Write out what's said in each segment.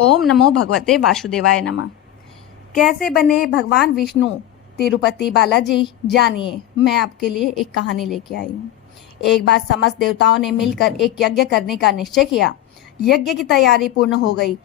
ओम नमो भगवते वासुदेवाय नमः। कैसे बने भगवान विष्णु तिरुपति बालाजी, जानिए। मैं आपके लिए एक कहानी लेके आई हूँ। एक बार समस्त देवताओं ने मिलकर एक यज्ञ करने का निश्चय किया। यज्ञ की तैयारी पूर्ण हो गई।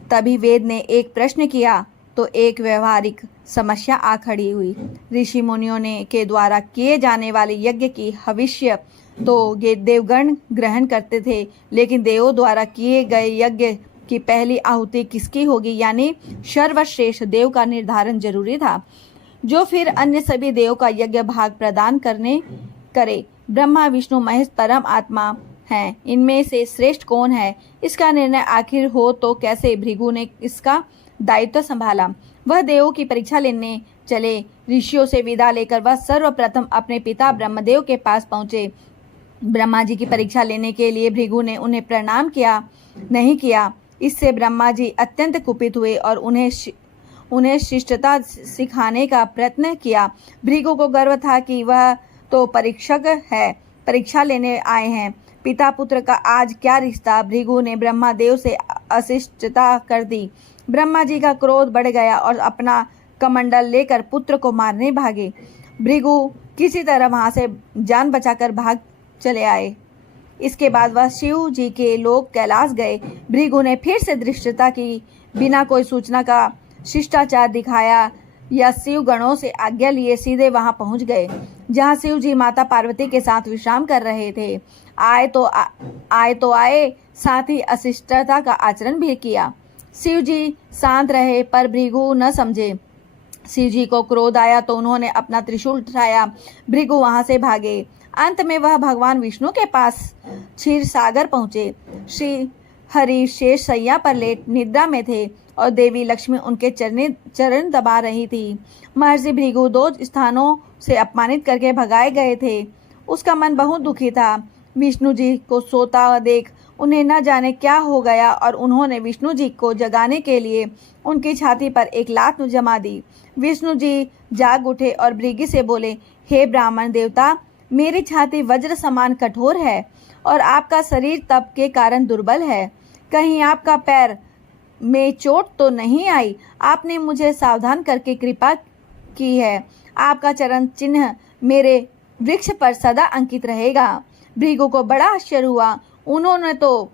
तभी वेद ने एक प्रश्न किया तो एक व्यवहारिक समस्या आ खड़ी हुई। ऋषि मुनियों ने के द्वारा किए जाने वाले यज्ञ की हविष्य तो ये देवगण ग्रहण करते थे, लेकिन देवों द्वारा किए गए यज्ञ की पहली आहुति किसकी होगी, यानी सर्वश्रेष्ठ देव का निर्धारण जरूरी था, जो फिर अन्य सभी देव का यज्ञ भाग प्रदान करे। ब्रह्मा विष्णु महेश परम आत्मा हैं, इनमें से श्रेष्ठ कौन है, इसका निर्णय आखिर हो तो कैसे भृगु ने इसका दायित्व संभाला। वह देवों की परीक्षा लेने चले। ऋषियों से विदा लेकर वह सर्वप्रथम अपने पिता ब्रह्मदेव के पास पहुंचे। ब्रह्मा जी की परीक्षा लेने के लिए भृगु ने उन्हें प्रणाम नहीं किया। इससे ब्रह्मा जी अत्यंत कुपित हुए और उन्हें शिष्टता सिखाने का प्रयत्न किया। भृगु को गर्व था कि वह तो परीक्षक है, परीक्षा लेने आए हैं। पिता पुत्र का आज क्या रिश्ता। भृगु ने ब्रह्मा देव से अशिष्टता कर दी। ब्रह्मा जी का क्रोध बढ़ गया और अपना कमंडल लेकर पुत्र को मारने भागे। भृगु किसी तरह वहां से जान बचाकर भाग चले आए। इसके बाद वह शिव जी के लोक कैलाश गए। भृगु ने फिर से धृष्टता की, बिना कोई सूचना का शिष्टाचार दिखाया या शिव गणों से आज्ञा लिए सीधे वहां पहुंच गए, जहां शिव जी माता पार्वती के साथ विश्राम कर रहे थे। आए तो आए, साथ ही अशिष्टता का आचरण भी किया। शिव जी शांत रहे, पर भृगु न समझे। शिव जी को क्रोध आया तो उन्होंने अपना त्रिशूल उठाया। भृगु वहां से भागे। अंत में वह भगवान विष्णु के पास क्षीर सागर पहुंचे। श्री हरि शेष सैया पर लेट निद्रा में थे और देवी लक्ष्मी उनके चरण दबा रही थी। महर्षि भृगु 2 स्थानों से अपमानित करके भगाए गए थे। उसका मन बहुत दुखी था। विष्णु जी को सोता देख उन्हें न जाने क्या हो गया और उन्होंने विष्णु जी को जगाने के लिए उनकी छाती पर एक लात जमा दी। विष्णु जी जाग उठे और भृगु से बोले, हे ब्राह्मण देवता, मेरी छाती वज्र समान कठोर है और आपका शरीर तप के कारण दुर्बल है। कहीं आपका पैर में चोट तो नहीं आई? आपने मुझे सावधान करके कृपा की है। आपका चरण चिन्ह मेरे वृक्ष पर सदा अंकित रहेगा। भृगु को बड़ा आश्चर्य हुआ। उन्होंने तो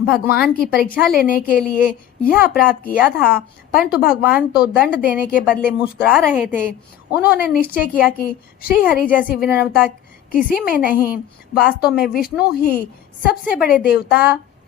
भगवान की परीक्षा लेने के लिए यह अपराध किया था, परंतु भगवान तो दंड देने के बदले मुस्कुरा रहे थे। उन्होंने निश्चय किया कि श्री हरि जैसी विनम्रता किसी में नहीं। वास्तव में विष्णु ही सबसे बड़े देवता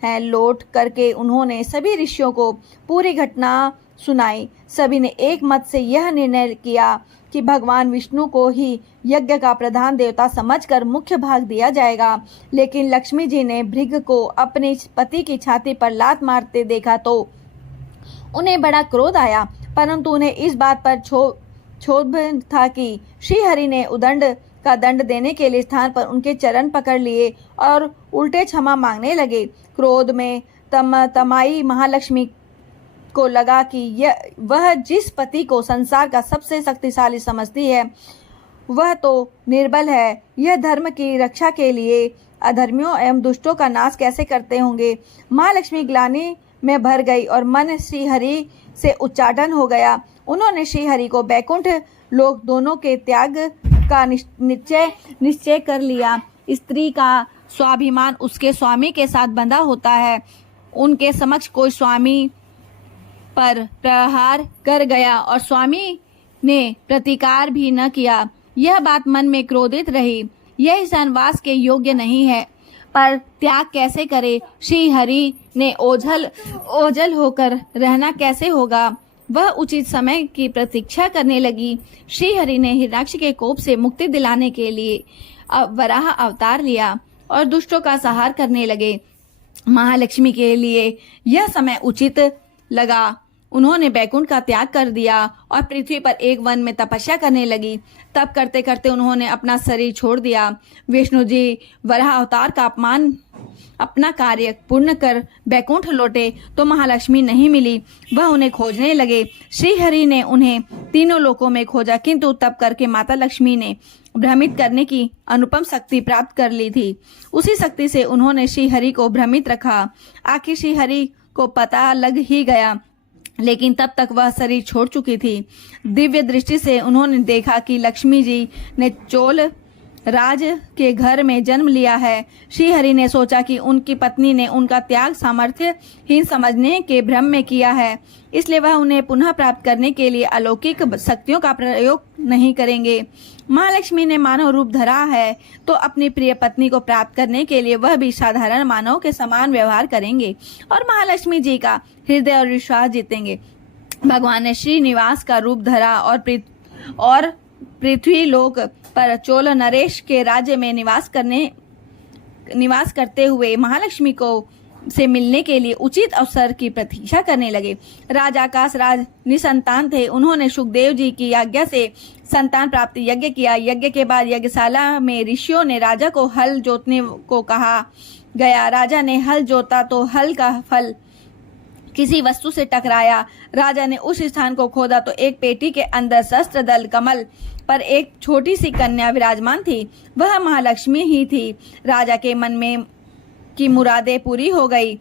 हैं। लौट करके उन्होंने सभी ऋषियों को पूरी घटना सुनाई। सभी ने एक मत से यह निर्णय किया कि भगवान विष्णु को ही यज्ञ का प्रधान देवता समझकर मुख्य भाग दिया जाएगा। लेकिन लक्ष्मी जी ने भृगु को अपने पति की छाती पर लात मारते देखा तो उन्हें बड़ा क्रोध आया, परंतु उन्हें इस बात पर क्षोभ था कि श्री हरि ने उदंड का दंड देने के लिए स्थान पर उनके चरण पकड़ लिए और उल्टे क्षमा मांगने लगे। क्रोध में तमाई महालक्ष्मी को लगा कि वह जिस पति को संसार का सबसे शक्तिशाली समझती है वह तो निर्बल है। यह धर्म की रक्षा के लिए अधर्मियों एवं दुष्टों का नाश कैसे करते होंगे। महालक्ष्मी ग्लानि में भर गई और मन श्री हरि से उच्चाटन हो गया। उन्होंने श्री हरि को बैकुंठ लोक दोनों के त्याग का निश्चय कर लिया। स्त्री का स्वाभिमान उसके स्वामी के साथ बंधा होता है। उनके समक्ष कोई स्वामी पर प्रहार कर गया और स्वामी ने प्रतिकार भी न किया। यह बात मन में क्रोधित रही। यह संवास के योग्य नहीं है, पर त्याग कैसे करे। श्री हरि ने ओझल होकर रहना कैसे होगा। वह उचित समय की प्रतीक्षा करने लगी। श्री हरि ने हिरण्याक्ष के कोप से मुक्ति दिलाने के लिए वराह अवतार लिया और दुष्टों का संहार करने लगे। महालक्ष्मी के लिए यह समय उचित लगा। उन्होंने बैकुंठ का त्याग कर दिया और पृथ्वी पर एक वन में तपस्या करने लगी। तप करते करते उन्होंने अपना शरीर छोड़ दिया। विष्णु जी वराह अवतार का अपना कार्य पूर्ण कर बैकुंठ लौटे तो महालक्ष्मी नहीं मिली। वह उन्हें खोजने लगे। श्री हरि ने उन्हें तीनों लोकों में खोजा, किंतु तप करके माता लक्ष्मी ने भ्रमित करने की अनुपम शक्ति प्राप्त कर ली थी। उसी शक्ति से उन्होंने श्री हरि को भ्रमित रखा। आखिर श्री हरि को पता लग ही गया, लेकिन तब तक वह शरीर छोड़ चुकी थी। दिव्य दृष्टि से उन्होंने देखा कि लक्ष्मी जी ने चोल राज के घर में जन्म लिया है। श्रीहरि ने सोचा कि उनकी पत्नी ने उनका त्याग सामर्थ्यहीन समझने के भ्रम में किया है, इसलिए वह उन्हें पुनः प्राप्त करने के लिए अलौकिक शक्तियों का प्रयोग नहीं करेंगे। महालक्ष्मी ने मानव रूप धरा है तो अपनी प्रिय पत्नी को प्राप्त करने के लिए वह भी साधारण मानव के समान व्यवहार करेंगे और महालक्ष्मी जी का हृदय और विश्वास जीतेंगे। भगवान ने श्रीनिवास का रूप धरा और पृथ्वी लोक पर चोल नरेश के राज्य में निवास करते हुए महालक्ष्मी को से मिलने के लिए उचित अवसर की प्रतीक्षा करने लगे। राजा आकाश राज निसंतान थे। उन्होंने सुखदेव जी की आज्ञा से संतान प्राप्ति यज्ञ किया। यज्ञ के बाद यज्ञशाला में ऋषियों ने राजा को हल जोतने को कहा गया। राजा ने हल जोता तो हल का फल किसी वस्तु से टकराया। राजा ने उस स्थान को खोदा तो एक पेटी के अंदर शस्त्र दल कमल पर एक छोटी सी कन्या विराजमान थी। वह महालक्ष्मी ही थी। राजा के मन में की मुरादें पूरी हो गई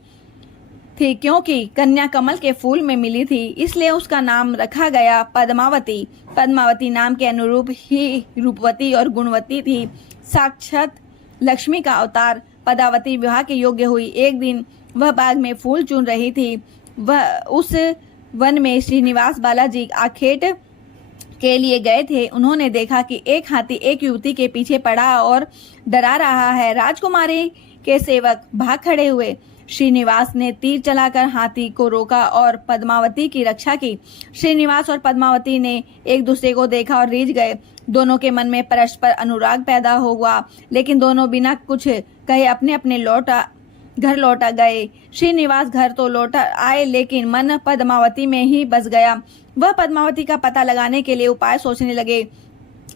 थी, क्योंकि कन्या कमल के फूल में मिली थी, इसलिए उसका नाम रखा गया पद्मावती। पद्मावती नाम के अनुरूप ही रूपवती और गुणवती थी। साक्षात लक्ष्मी का अवतार पद्मावती विवाह के योग्य हुई। एक दिन वह बाग में फूल चुन रही थी। वह उस वन में श्रीनिवास बालाजी आखेट के लिए गए थे। उन्होंने देखा कि एक हाथी एक युवती के पीछे पड़ा और डरा रहा है। राजकुमारी के सेवक भाग खड़े हुए। श्रीनिवास ने तीर चलाकर हाथी को रोका और पद्मावती की रक्षा की। श्रीनिवास और पद्मावती ने एक दूसरे को देखा और रीझ गए। दोनों के मन में परस्पर अनुराग पैदा हुआ, लेकिन दोनों बिना कुछ कहे अपने अपने घर लौटा गए। श्रीनिवास घर तो लौटा आए, लेकिन मन पद्मावती में ही बस गया। वह पद्मावती का पता लगाने के लिए उपाय सोचने लगे।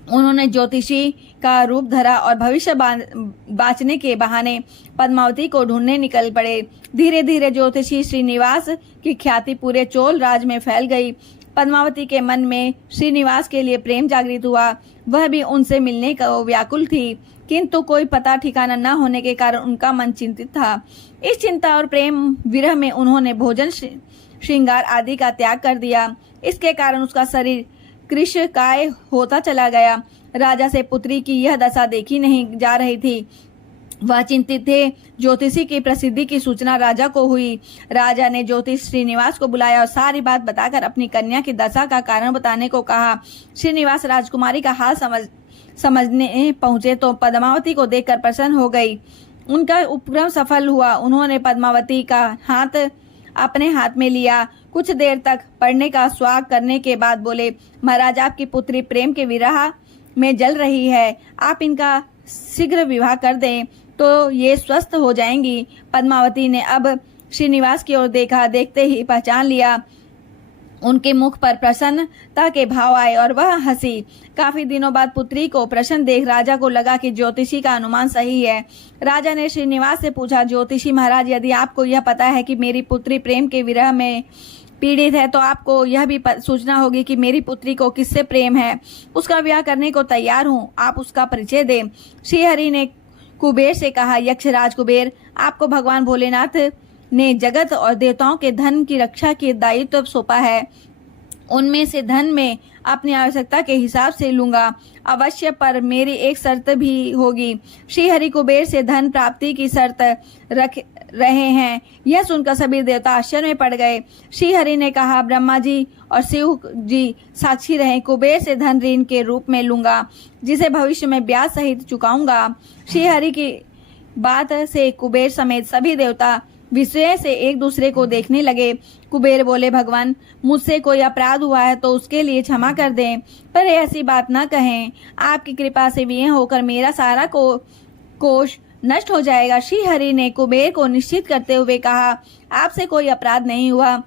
उन्होंने ज्योतिषी का रूप धरा और भविष्य बाँचने के बहाने पद्मावती को ढूंढने निकल पड़े। धीरे धीरे ज्योतिषी श्रीनिवास की ख्याति पूरे चोल राज में फैल गई। पद्मावती के मन में श्रीनिवास के लिए प्रेम जागृत हुआ। वह भी उनसे मिलने को व्याकुल थी, किंतु कोई पता ठिकाना न होने के कारण उनका मन चिंतित था। इस चिंता और प्रेम विरह में उन्होंने भोजन श्रृंगार आदि का त्याग कर दिया। इसके कारण उसका शरीर कृशकाय होता चला गया। राजा से पुत्री की यह दशा देखी नहीं जा रही थी। वह चिंतित थे। ज्योतिषी की प्रसिद्धि की सूचना राजा को हुई। राजा ने ज्योतिष श्रीनिवास को बुलाया और सारी बात बताकर अपनी कन्या की दशा का कारण बताने को कहा। श्रीनिवास राजकुमारी का हाल समझने पहुंचे तो पद्मावती को देखकर प्रसन्न हो गई। उनका उपक्रम सफल हुआ। उन्होंने पद्मावती का हाथ अपने हाथ में लिया। कुछ देर तक पढ़ने का स्वाग करने के बाद बोले, महाराज आपकी पुत्री प्रेम के विरह में जल रही है। आप इनका शीघ्र विवाह कर दें तो ये स्वस्थ हो जाएंगी। पद्मावती ने अब श्रीनिवास की ओर देखा। देखते ही पहचान लिया। उनके मुख पर प्रसन्नता के भाव आए और वह हंसी। काफी दिनों बाद पुत्री को प्रसन्न देख राजा को लगा कि ज्योतिषी का अनुमान सही है। राजा ने श्रीनिवास से पूछा, ज्योतिषी महाराज, यदि आपको यह पता है कि मेरी पुत्री प्रेम के विरह में पीड़ित है तो आपको यह भी सूचना होगी कि मेरी पुत्री को किससे प्रेम है। उसका विवाह करने को तैयार हूँ, आप उसका परिचय दें। श्रीहरि ने कुबेर से कहा, यक्षराज कुबेर, आपको भगवान भोलेनाथ ने जगत और देवताओं के धन की रक्षा के दायित्व सौंपा है। उनमें से धन में अपनी आवश्यकता के हिसाब से लूंगा अवश्य, पर मेरी एक शर्त भी होगी। श्रीहरि कुबेर से धन प्राप्ति की शर्त रख रहे हैं। यह सुनकर सभी देवता आश्चर्य में पड़ गए। श्रीहरि ने कहा, ब्रह्मा जी और शिव जी साक्षी रहे, कुबेर से धन ऋण के रूप में लूंगा, जिसे भविष्य में ब्याज सहित चुकाऊंगा। श्रीहरि की बात से कुबेर समेत सभी देवता विस्मय से एक दूसरे को देखने लगे। कुबेर बोले, भगवान, मुझसे कोई अपराध हुआ है तो उसके लिए क्षमा कर दें, पर ऐसी बात न कहें। आपकी कृपा से विजय होकर मेरा सारा कोष नष्ट हो जाएगा। श्रीहरि ने कुबेर को निश्चित करते हुए कहा, आपसे कोई अपराध नहीं हुआ।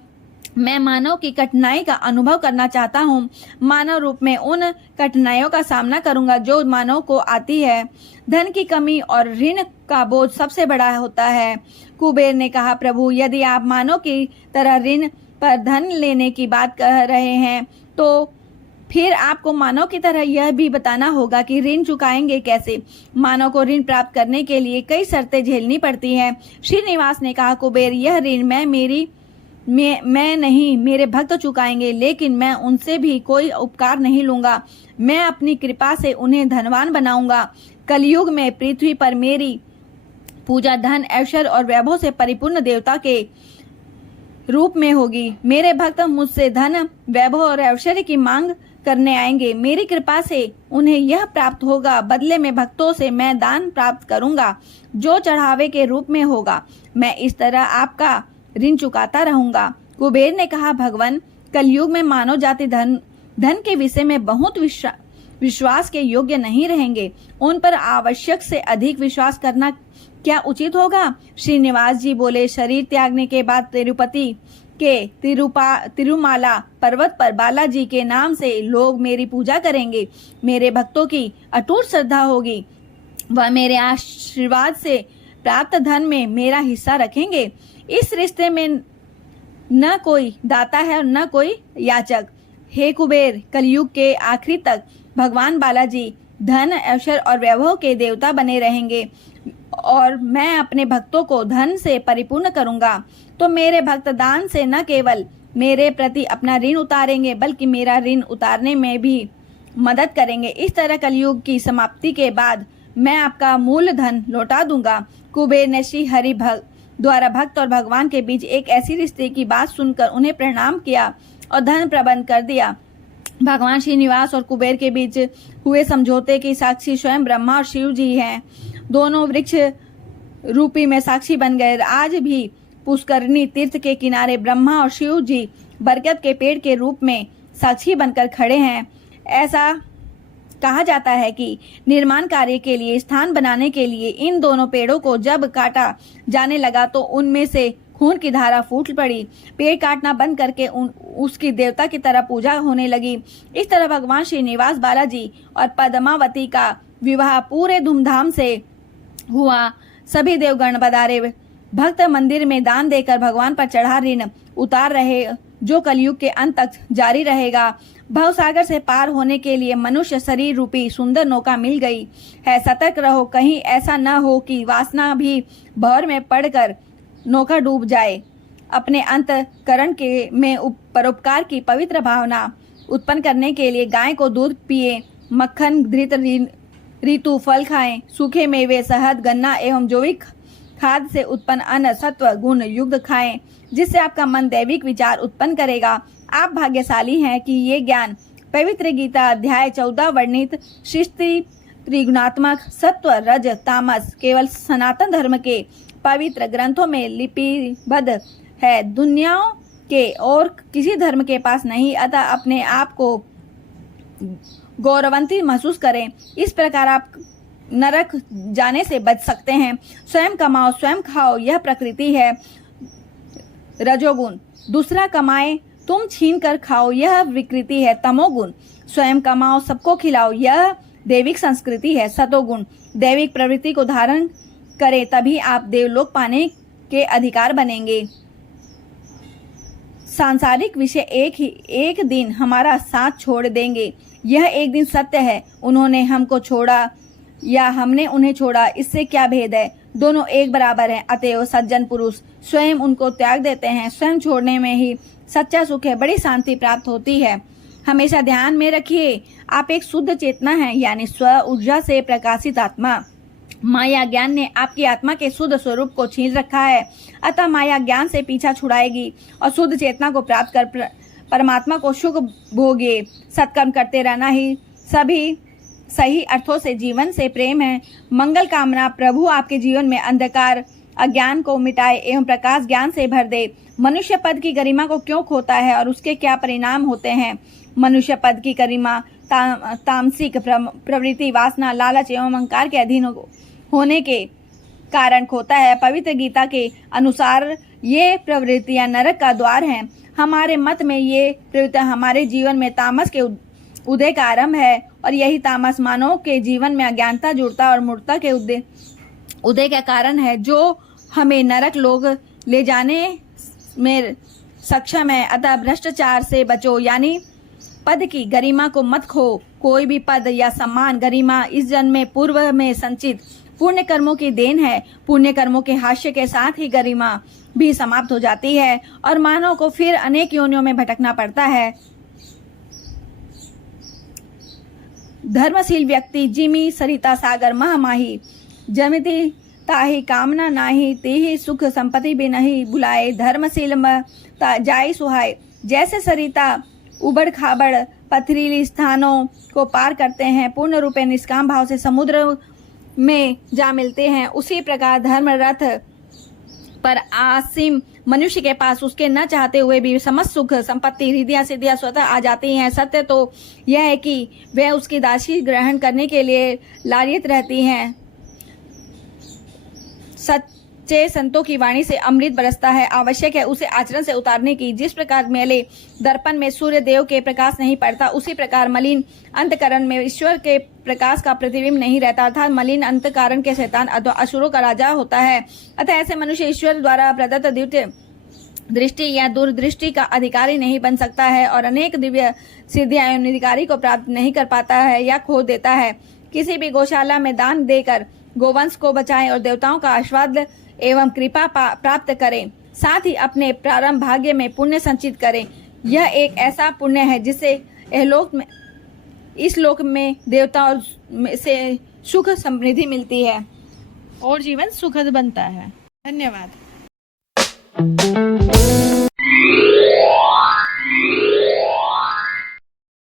मैं मानव की कठिनाई का अनुभव करना चाहता हूँ। मानव रूप में उन कठिनाइयों का सामना करूंगा जो मानव को आती है। धन की कमी और ऋण का बोझ सबसे बड़ा होता है। कुबेर ने कहा, प्रभु, यदि आप मानव की तरह ऋण पर धन लेने की बात कह रहे हैं तो फिर आपको मानव की तरह यह भी बताना होगा कि ऋण चुकाएंगे कैसे। मानव को ऋण प्राप्त करने के लिए कई शर्तें झेलनी पड़ती हैं। श्रीनिवास ने कहा, कुबेर, यह ऋण मैं मेरी मैं नहीं, मेरे भक्त चुकाएंगे, लेकिन मैं उनसे भी कोई उपकार नहीं लूंगा। मैं अपनी कृपा से उन्हें धनवान बनाऊंगा। कलयुग में पृथ्वी पर मेरी पूजा धन, ऐश्वर्य और वैभव से परिपूर्ण देवता के रूप में होगी। मेरे भक्त मुझसे धन, वैभव और ऐश्वर्य की मांग करने आएंगे। मेरी कृपा से उन्हें यह प्राप्त होगा। बदले में भक्तों से मैं दान प्राप्त करूंगा, जो चढ़ावे के रूप में होगा। मैं इस तरह आपका ऋण चुकाता रहूंगा। कुबेर ने कहा, भगवान, कलयुग में मानव जाति धन के विषय में बहुत विश्वास के योग्य नहीं रहेंगे। उन पर आवश्यक से अधिक विश्वास करना क्या उचित होगा? श्रीनिवास जी बोले, शरीर त्यागने के बाद तिरुपति के तिरुमाला पर्वत पर बालाजी के नाम से लोग मेरी पूजा करेंगे। मेरे भक्तों की अटूट श्रद्धा होगी। वह मेरे आशीर्वाद से प्राप्त धन में मेरा हिस्सा रखेंगे। इस रिश्ते में न कोई दाता है और न कोई याचक। हे कुबेर, कलयुग के आखिरी तक भगवान बालाजी धन, ऐश्वर्य और वैभव के देवता बने रहेंगे और मैं अपने भक्तों को धन से परिपूर्ण करूंगा। तो मेरे भक्त दान से न केवल मेरे प्रति अपना ऋण उतारेंगे, बल्कि मेरा ऋण उतारने में भी मदद करेंगे। इस तरह कलयुग की समाप्ति के बाद मैं आपका मूल धन लौटा दूंगा। कुबेर ने श्री हरि द्वारा भक्त और भगवान के बीच एक ऐसी रिश्ते की बात सुनकर उन्हें प्रणाम किया और धन प्रबंध कर दिया। भगवान श्रीनिवास और कुबेर के बीच हुए समझौते की साक्षी स्वयं ब्रह्मा और शिव जी हैं। दोनों वृक्ष रूपी में साक्षी बन गए। आज भी पुष्करणी तीर्थ के किनारे ब्रह्मा और शिव जी बरगद के पेड़ के रूप में साक्षी बनकर खड़े हैं। ऐसा कहा जाता है कि निर्माण कार्य के लिए स्थान बनाने के लिए इन दोनों पेड़ों को जब काटा जाने लगा तो उनमें से खून की धारा फूट पड़ी। पेड़ काटना बंद करके उसकी देवता की तरह पूजा होने लगी। इस तरह भगवान श्रीनिवास, बालाजी और पद्मावती का विवाह पूरे धूमधाम से हुआ। सभी देवगण पधारे। भक्त मंदिर में दान देकर भगवान पर चढ़ा ऋण उतार रहे, जो कलयुग के अंत तक जारी रहेगा। भवसागर से पार होने के लिए मनुष्य शरीर रूपी सुंदर नौका मिल गई है। सतर्क रहो, कहीं ऐसा न हो कि वासना भी भंवर में पड़कर नौका डूब जाए। अपने अंतकरण के में परोपकार की पवित्र भावना उत्पन्न करने के लिए गाय को दूध पिए, मक्खन, घृत, ऋतु फल खाएं, सूखे मेवे, शहद, गन्ना एवं जैविक खाद से उत्पन्न अन्न सत्व गुण युक्त खाएं, जिससे आपका मन दैविक विचार उत्पन्न करेगा। आप भाग्यशाली हैं कि ये ज्ञान पवित्र गीता अध्याय 14 वर्णित सृष्टि त्रिगुणात्मक सत्व, रज, तामस केवल सनातन धर्म के पवित्र ग्रंथों में लिपिबद्ध है। दुनिया के और किसी धर्म के पास नहीं। अतः अपने आप को गौरवान्वित महसूस करें। इस प्रकार आप नरक जाने से बच सकते हैं। स्वयं कमाओ, स्वयं खाओ, यह प्रकृति है, रजोगुण। दूसरा कमाए, तुम छीन कर खाओ, यह विकृति है, तमोगुण। स्वयं कमाओ, सबको खिलाओ, यह दैविक संस्कृति है, सतोगुण। दैविक प्रवृत्ति को धारण करें, तभी आप देवलोक पाने के अधिकार बनेंगे। सांसारिक विषय एक दिन हमारा साथ छोड़ देंगे, यह एक दिन सत्य है। उन्होंने हमको छोड़ा या हमने उन्हें छोड़ा, इससे क्या भेद है? दोनों एक बराबर हैं। अतएव सज्जन पुरुष स्वयं उनको त्याग देते हैं। स्वयं छोड़ने में ही सच्चा सुख है, बड़ी शांति प्राप्त होती है। हमेशा ध्यान में रखिए, आप एक शुद्ध चेतना है, यानी स्व ऊर्जा से प्रकाशित आत्मा। माया ज्ञान ने आपकी आत्मा के शुद्ध स्वरूप को छीन रखा है, अतः माया ज्ञान से पीछा छुड़ाएगी और शुद्ध चेतना को प्राप्त कर परमात्मा को सुख भोगिए। सत्कर्म करते रहना ही सभी सही अर्थों से जीवन से प्रेम है। मंगल कामना प्रभु आपके जीवन में अंधकार अज्ञान को मिटाए एवं प्रकाश ज्ञान से भर दे। मनुष्य पद की गरिमा को क्यों खोता है और उसके क्या परिणाम होते हैं? मनुष्य पद की गरिमा तामसिक प्रवृत्ति, वासना, लालच एवं अहंकार के अधीन होने के कारण खोता है। पवित्र गीता के अनुसार ये प्रवृत्तियां नरक का द्वार हैं। हमारे मत में ये प्रवृत्तियां हमारे जीवन में तामस के उदय का आरंभ है और यही तामस मानव के जीवन में अज्ञानता, जुड़ता और मूर्खता के उदय का कारण है, जो हमें नरक लोग ले जाने में सक्षम है। अतः भ्रष्टाचार से बचो, यानी पद की गरिमा को मत खो। कोई भी पद या सम्मान, गरिमा इस जन्म में पूर्व में संचित पुण्य कर्मों की देन है। पुण्य कर्मों के हास्य के साथ ही गरिमा भी समाप्त हो जाती है और मानव को फिर अनेक योनियों में भटकना पड़ता है। धर्मशील व्यक्ति जिमी सरिता सागर महामाही, जमिति ताहि कामना नाही, तेहि सुख संपत्ति भी नहीं बुलाए, धर्मशील जाई सुहाय। जैसे सरिता उबड़ खाबड़ पथरीली स्थानों को पार करते हैं, पूर्ण रूपे निष्काम भाव से समुद्र में जा मिलते हैं, उसी प्रकार धर्म रथ पर आसीम मनुष्य के पास उसके न चाहते हुए भी समस्त सुख संपत्ति रिद्धियां सिद्धियां स्वतः आ जाती हैं। सत्य तो यह है कि वह उसकी दासी ग्रहण करने के लिए लालित रहती हैं। सच्चे संतों की वाणी से अमृत बरसता है, आवश्यक है उसे आचरण से उतारने की। जिस प्रकार मैले दर्पण में सूर्य देव के प्रकाश नहीं पड़ता, उसी प्रकार मलिन अंतकरण में ईश्वर के प्रकाश का प्रतिबिंब नहीं रहता, अर्थात मलिन अंतकरण के शैतान अथवा असुरों का राजा होता है। अतः ऐसे मनुष्य ईश्वर द्वारा प्रदत्त दिव्य दृष्टि या दूरदृष्टि का अधिकारी नहीं बन सकता है और अनेक दिव्य सिद्धियां अधिकारी को प्राप्त नहीं कर पाता है या खो देता है। किसी भी गौशाला में दान देकर गोवंश को बचाएं और देवताओं का आशीर्वाद एवं कृपा प्राप्त करें, साथ ही अपने प्रारंभ भाग्य में पुण्य संचित करें। यह एक ऐसा पुण्य है जिससे इस लोक में देवताओं से सुख समृद्धि मिलती है और जीवन सुखद बनता है। धन्यवाद।